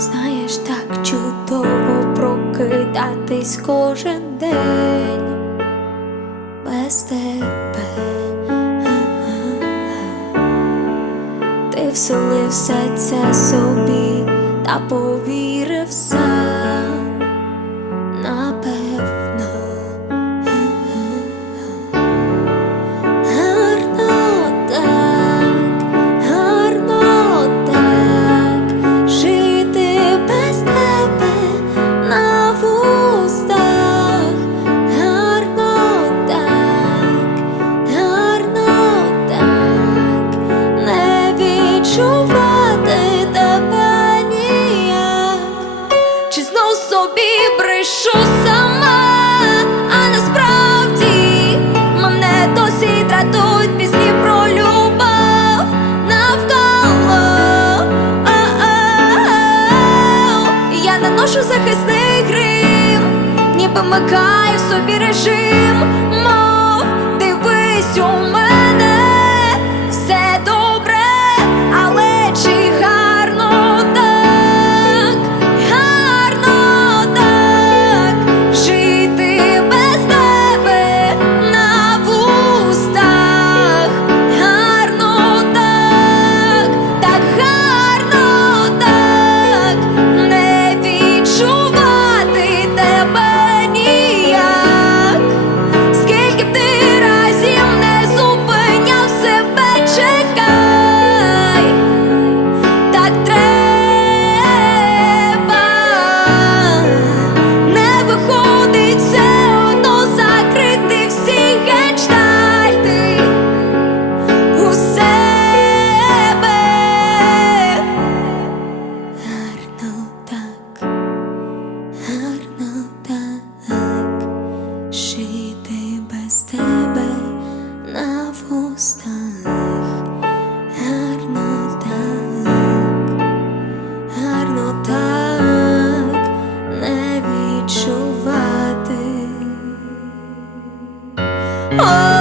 ж так чудово прокидатись кожен день без тебе. Ти вселився це собі та повірив сам, собі брешу сама, а насправді мене досі дратують пісні про любов навколо. А-а-а. Я наношу захисний грим, ніби микаю собі режим. 啊。